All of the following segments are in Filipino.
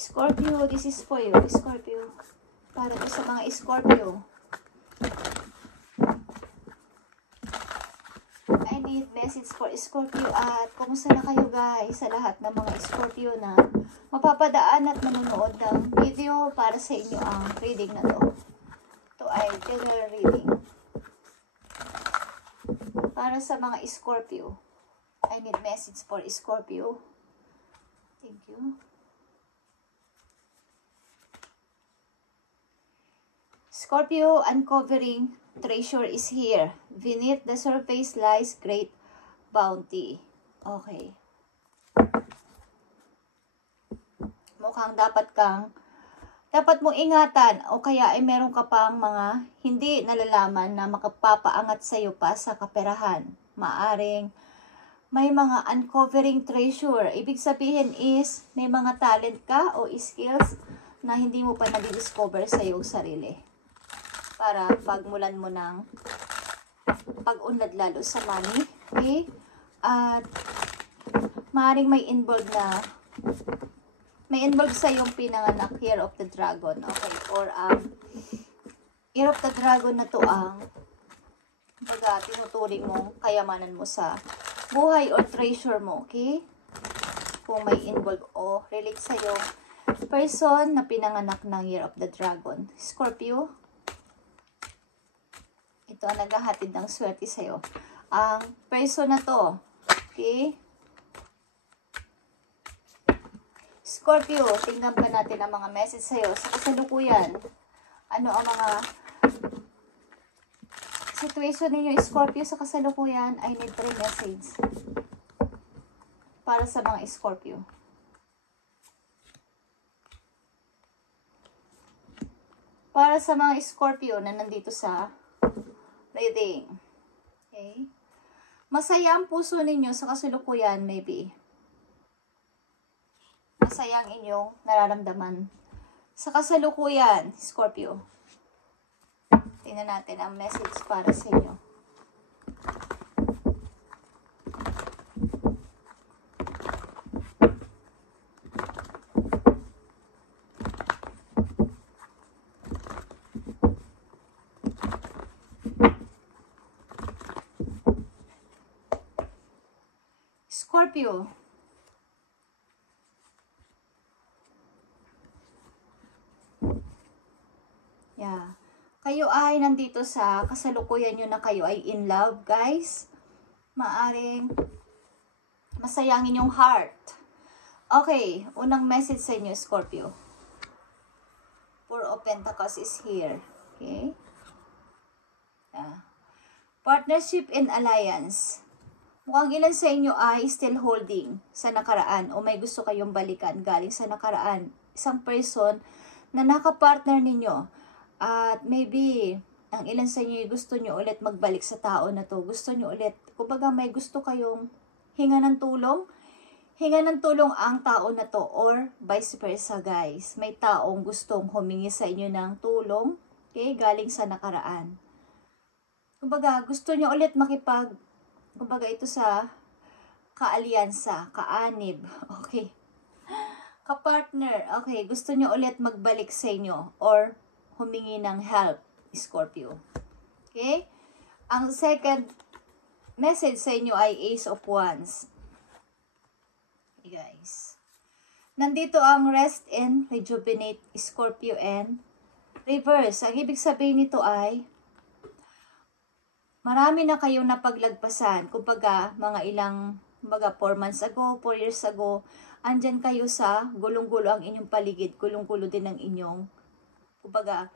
Scorpio, this is for you, Scorpio. Para to sa mga Scorpio. I need message for Scorpio at kumusta na kayo guys sa lahat ng mga Scorpio na mapapadaan at manonood ng video para sa inyo ang reading na to. Ito ay general reading. Para sa mga Scorpio. I need message for Scorpio. Thank you. Scorpio, uncovering treasure is here. Beneath the surface lies great bounty. Okay. Mukhang dapat mong ingatan o kaya ay meron ka pang mga hindi nalalaman na makapapaangat sa iyo pa sa kaperahan. Maaring may mga uncovering treasure. Ibig sabihin is may mga talent ka o skills na hindi mo pa na-discover sa iyong sarili. Para pagmulan mo ng pag-unlad lalo sa money. Okay? At maaaring may involved sa yung pinanganak Year of the Dragon. Okay? Or Year of the Dragon na to ang tinuturing mo kayamanan mo sa buhay or treasure mo. Okay? Kung may involved o relate sa yung person na pinanganak ng Year of the Dragon. Scorpio, ito ang naghahatid ng swerte sa'yo. Ang person na to, okay? Scorpio, tingnan pa natin ang mga message sa'yo sa kasalukuyan. Ano ang mga situation ninyo, Scorpio, sa kasalukuyan? I need 3 message para sa mga Scorpio. Para sa mga Scorpio na nandito sa reading. Okay? Masaya ang puso ninyo sa kasalukuyan, maybe. Masaya ang inyong nararamdaman sa kasalukuyan, Scorpio. Tingnan natin ang message para sa inyo. Scorpio, yeah. Kayo ay nandito sa kasalukuyan nyo na kayo ay in love, guys. Maaring masayangin yung heart. Okay, unang message sa inyo, Scorpio. Four of Pentacles is here. Okay? Yeah. Partnership and alliance. Mukhang ilan sa inyo ay still holding sa nakaraan o may gusto kayong balikan galing sa nakaraan. Isang person na nakapartner ninyo. At maybe, ang ilan sa inyo gusto nyo ulit magbalik sa tao na to. Gusto nyo ulit, kumbaga may gusto kayong hinga ng tulong. Hinga ng tulong ang tao na to or vice versa, guys. May taong gustong humingi sa inyo ng tulong, okay, galing sa nakaraan. Kumbaga, gusto nyo ulit kumbaga ito sa kaalyansa, kaanib, okay. Kapartner, okay, gusto nyo ulit magbalik sa inyo or humingi ng help, Scorpio. Okay? Ang second message sa inyo ay Ace of Wands. Okay, guys. Nandito ang rest and rejuvenate, Scorpio, and reverse. Ang ibig sabihin nito ay marami na kayong napaglagpasan. Kumbaga, mga 4 months ago, 4 years ago, andyan kayo sa gulong-gulo ang inyong paligid. Gulong-gulo din ang inyong, kumbaga,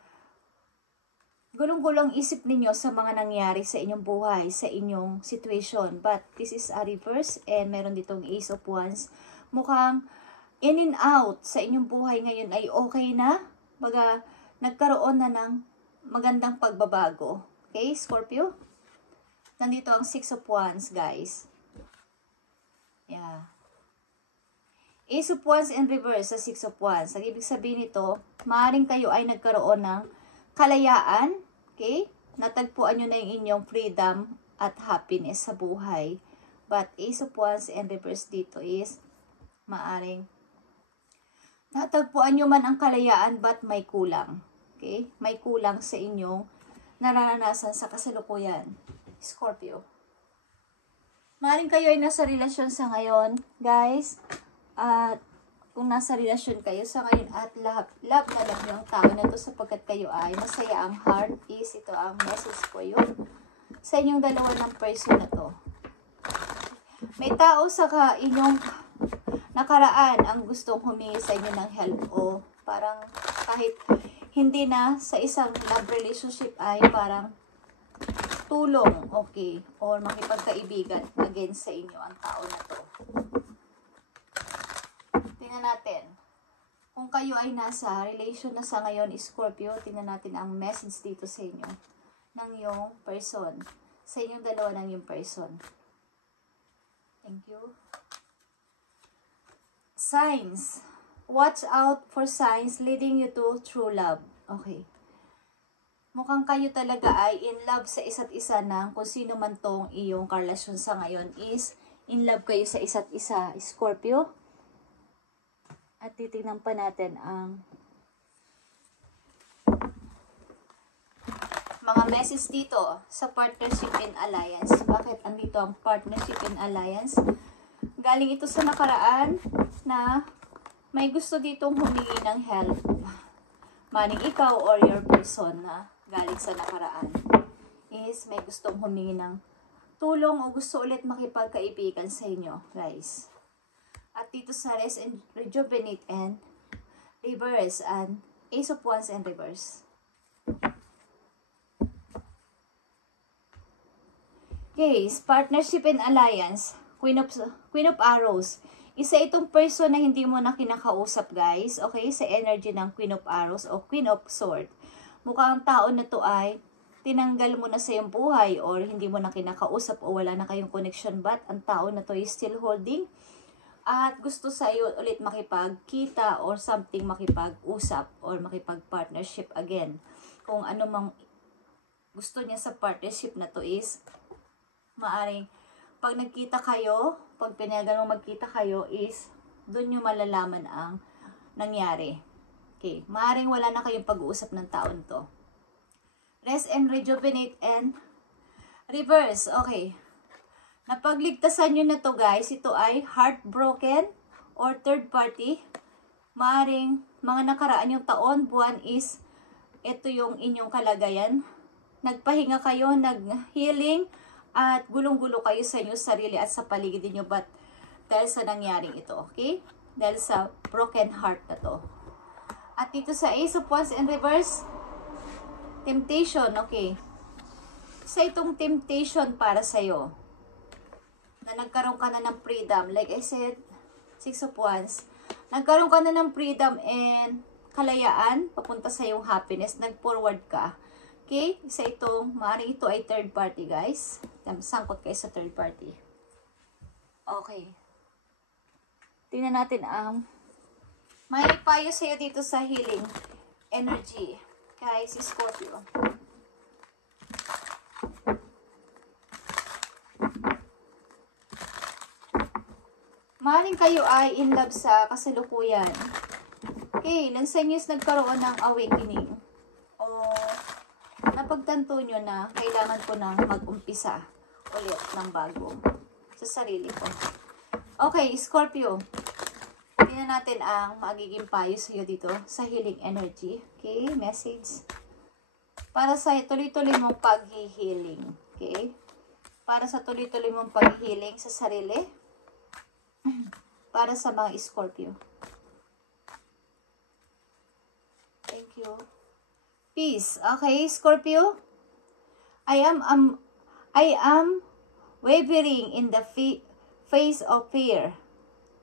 gulong-gulo ang isip ninyo sa mga nangyari sa inyong buhay, sa inyong situation. But this is a reverse and meron ditong Ace of Wands. Mukhang in and out sa inyong buhay ngayon ay okay na. Kumbaga, nagkaroon na ng magandang pagbabago. Okay, Scorpio? Nandito ang 6 of Wands, guys. Yeah. Ace of Wands in reverse sa 6 of Wands. Ang ibig sabihin nito, maaaring kayo ay nagkaroon ng kalayaan, okay? Natagpuan nyo na yung inyong freedom at happiness sa buhay. But Ace of Wands in reverse dito is maaaring Natagpuan nyo man ang kalayaan, but may kulang. Okay? May kulang sa inyong nararanasan sa kasalukuyan. Scorpio. Maaaring kayo ay nasa relasyon sa ngayon, guys. At kung nasa relasyon kayo sa ngayon at love na love nyo ang tao na to sapagkat kayo ay masaya ang heart, is ito ang message ko yun sa inyong dalawa ng person na to. May tao sa inyong nakaraan ang gustong humingi sa inyo ng help o parang kahit hindi na sa isang love relationship ay parang tulong, okay, or makipagkaibigan against sa inyo ang tao na to. Tingnan natin. Kung kayo ay nasa relation na sa ngayon, Scorpio, tingnan natin ang message dito sa inyo ng yung person. Sa inyong dalawa ng yung person. Thank you. Signs. Watch out for signs leading you to true love. Okay. Mukhang kayo talaga ay in love sa isa't isa na kung sino man tong iyong karelasyon sa ngayon is in love kayo sa isa't isa, Scorpio. At titignan pa natin ang mga message dito sa partnership and alliance. Bakit andito ang partnership and alliance? Galing ito sa nakaraan na may gusto ditong humingi ng help. Maning ikaw or your person na galing sa nakaraan is may gustong humingi ng tulong o gusto ulit makipagkaibigan sa inyo, guys. At dito sa rest and rejuvenate and reverse and ace of wands and reverse. Okay, partnership and alliance, Queen of Arrows. Isa itong person na hindi mo na kinakausap, guys. Okay, sa energy ng Queen of Arrows o Queen of Swords. Mukhang ang tao na to ay tinanggal mo na sa iyong buhay or hindi mo na kinakausap o wala na kayong connection, but ang tao na to is still holding at gusto sa iyo ulit makipagkita or something, makipag-usap or makipag-partnership again. Kung ano mang gusto niya sa partnership na to is maaring pag nagkita kayo, pag pinayagan mo magkita kayo is doon nyo malalaman ang nangyari. Okay, maaring wala na kayong pag-uusap ng taon to. Rest and rejuvenate and reverse. Okay. Napagligtasan nyo na to, guys. Ito ay heartbroken or third party. Maaring mga nakaraan yung taon, buwan is ito yung inyong kalagayan. Nagpahinga kayo, nag-healing, at gulong-gulo kayo sa inyong sarili at sa paligid niyo, but dahil sa nangyaring ito, okay? Dahil sa broken heart na to. At dito sa Ace of Wands in reverse, temptation, okay? Sa itong temptation para sa'yo, na nagkaroon ka na ng freedom, like I said, Six of Wands, nagkaroon ka na ng freedom and kalayaan, papunta sa iyong happiness, nag-forward ka. Okay? Isa itong, maaaring ito ay third party, guys. Sangkot kayo sa third party. Okay. Tingnan natin ang may payo sa iyo dito sa healing energy. Guys, Scorpio. Maaaring kayo ay in love sa kasalukuyan. Okay, ilan sa inyo is nagkaroon ng awakening. O napagtanto nyo na kailangan ko na mag-umpisa ulit ng bago sa sarili ko. Okay, Scorpio. Tingnan natin ang magiging payo sa iyo dito sa healing energy. Okay, message. Para sa tuloy-tuloy mong pag-healing. Okay? Para sa tuloy-tuloy mong pag-healing sa sarili. Para sa mga Scorpio. Thank you. Peace. Okay, Scorpio. I am wavering in the face of fear.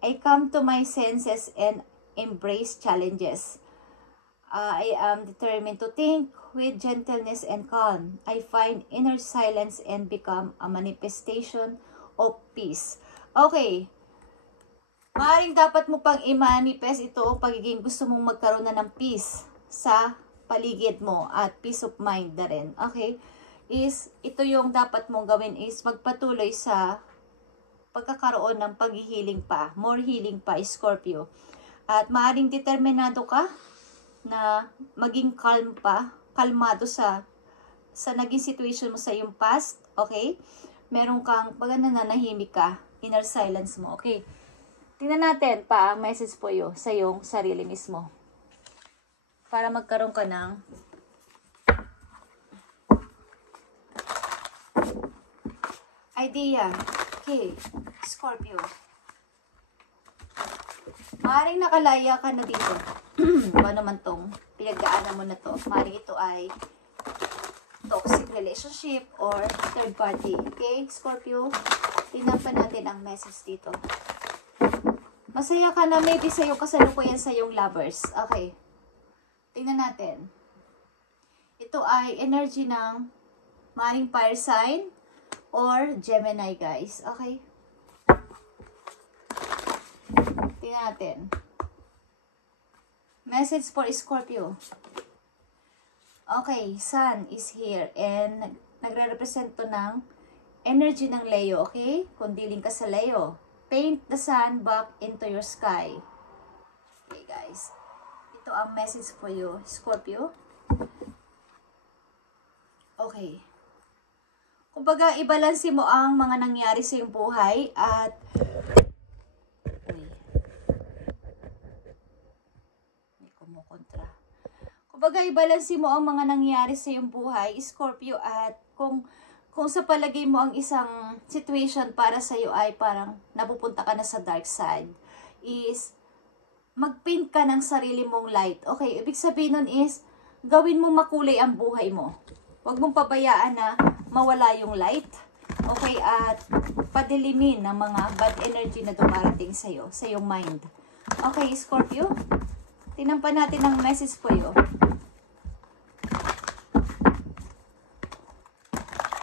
I come to my senses and embrace challenges. I am determined to think with gentleness and calm. I find inner silence and become a manifestation of peace. Okay. Maaaring dapat mo pang i-manifest ito o pagiging gusto mong magkaroon na ng peace sa paligid mo at peace of mind na rin. Okay? Ito yung dapat mong gawin is magpatuloy sa pagkakaroon ng pag-healing pa. More healing pa, Scorpio. At maaaring determinado ka na maging kalmado sa naging situation mo sa iyong past, okay? Meron kang pag nananahimik ka, inner silence mo, okay? Tingnan natin pa ang message po yun sa iyong sarili mismo. Para magkaroon ka ng idea. Okay, Scorpio. Maaaring nakalaya ka na dito. Ano naman tong pinagdaanan mo na to. Maaaring ito ay toxic relationship or third party. Okay, Scorpio? Tingnan pa natin ang message dito. Masaya ka na maybe sa iyong kasalukuyan sa iyong lovers. Okay. Tingnan natin. Ito ay energy ng maaaring fire sign or Gemini, guys. Okay? Tingnan natin. Message for Scorpio. Okay, Sun is here and nagre-represent to ng energy ng Leo, okay? Kung dealing ka sa Leo, paint the sun back into your sky. Okay, guys. Ito ang message for you, Scorpio. Okay. Kumbaga, ibalanse mo ang mga nangyari sa iyong buhay at may kumukontra. Kumbaga, ibalanse mo ang mga nangyari sa iyong buhay, Scorpio, at kung sa palagay mo ang isang situation para sa iyo ay parang napupunta ka na sa dark side, is mag-paint ka ng sarili mong light. Okay, ibig sabihin nun is gawin mo makulay ang buhay mo. Huwag mong pabayaan na mawala yung light. Okay, at padilimin ng mga bad energy na dumarating sa iyo, sa iyong mind. Okay, Scorpio? Tingnan pa natin ang message po iyo.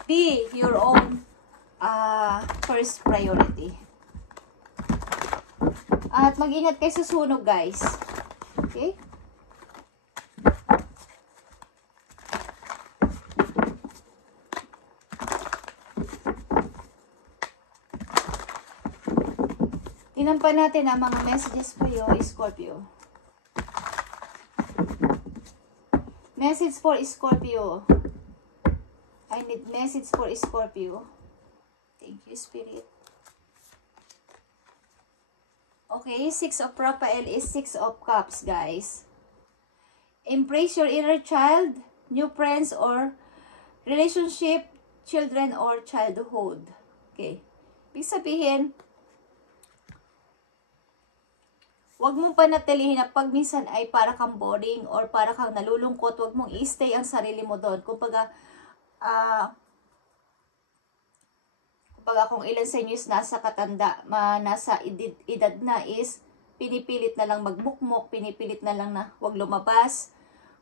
Be your own first priority. At mag-ingat kayo sa sunog, guys. Okay? Tingnan pa natin ang mga messages for you, Scorpio. Message for Scorpio. I need message for Scorpio. Thank you, Spirit. Okay, 6 of Raphael is 6 of Cups, guys. Embrace your inner child, new friends or relationship, children or childhood. Okay. Ibig sabihin, huwag mong panatilihin na pag minsan ay para kang boring or para kang nalulungkot, huwag mong i-stay ang sarili mo doon. Kumbaga kung ilan sa inyo is nasa nasa edad na is pinipilit na lang magmukmok, pinipilit na lang na huwag lumabas.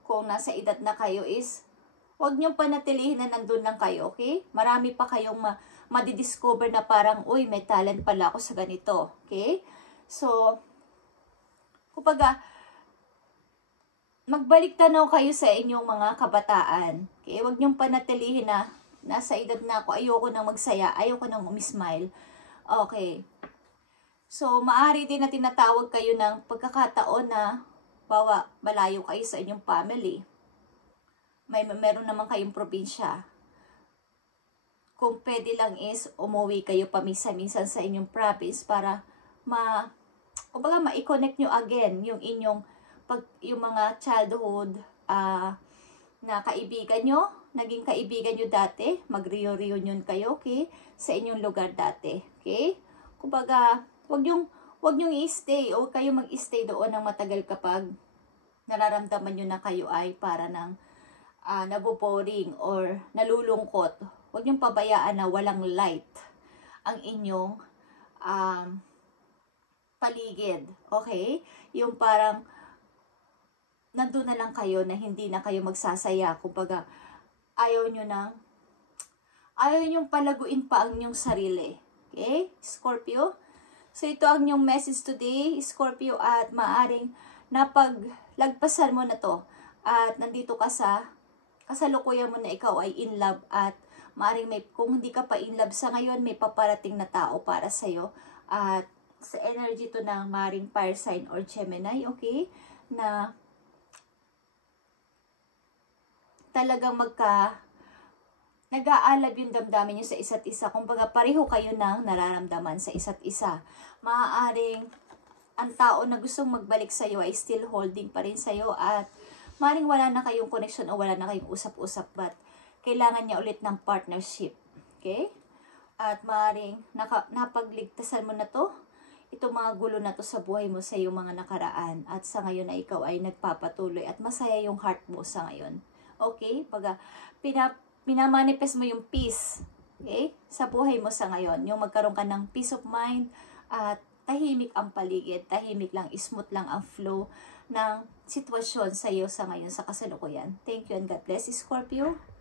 Kung nasa edad na kayo is huwag niyong panatilihin na nandun lang kayo, okay? Marami pa kayong madidiscover na parang, uy, may talent pala ako sa ganito, okay? So, kumbaga, magbalik tanaw kayo sa inyong mga kabataan. Okay? Huwag niyong panatilihin na nasa edad na ako, ayoko nang magsaya, ayoko nang umismile. Okay. So, maaari din na tinatawag kayo ng pagkakataon na malayo kayo sa inyong family. Meron naman kayong probinsya. Kung pwede lang is, umuwi kayo paminsan-minsan sa inyong province para kumbaga ma-connect nyo again yung inyong yung mga childhood na kaibigan nyo, naging kaibigan nyo dati, mag-reunion kayo, okay, sa inyong lugar dati, okay? Kumbaga, wag nyong i-stay o kayo mag-stay doon ng matagal kapag nararamdaman nyo na kayo ay para ng naboboring or nalulungkot. Wag nyong pabayaan na walang light ang inyong paligid, okay? Yung parang nandun na lang kayo na hindi na kayo magsasaya. Kumbaga, ayaw nyong palaguin pa ang inyong sarili. Okay? Scorpio? So, ito ang inyong message today, Scorpio, at maaring napaglagpasan mo na to. At nandito ka sa kasalukuyan mo na ikaw ay in love at maaring kung hindi ka pa in love sa ngayon, may paparating na tao para sa'yo. At sa energy to ng maring fire sign or Gemini, okay? Na talagang nag-aalab yung damdamin nyo sa isa't isa. Kumbaga, pareho kayo ng nararamdaman sa isa't isa. Maaaring ang tao na gustong magbalik sa'yo ay still holding pa rin sa'yo at maaaring wala na kayong connection o wala na kayong usap-usap, but kailangan niya ulit ng partnership. Okay? At maaaring napagligtasan mo na to, itong mga gulo na to sa buhay mo sa iyong mga nakaraan. At sa ngayon na ikaw ay nagpapatuloy at masaya yung heart mo sa ngayon. Okay? Pag minamanifest mo yung peace, okay? Sa buhay mo sa ngayon. Yung magkaroon ka ng peace of mind at tahimik ang paligid. Tahimik lang, smooth lang ang flow ng sitwasyon sa iyo sa ngayon sa kasalukuyan. Thank you and God bless, Scorpio.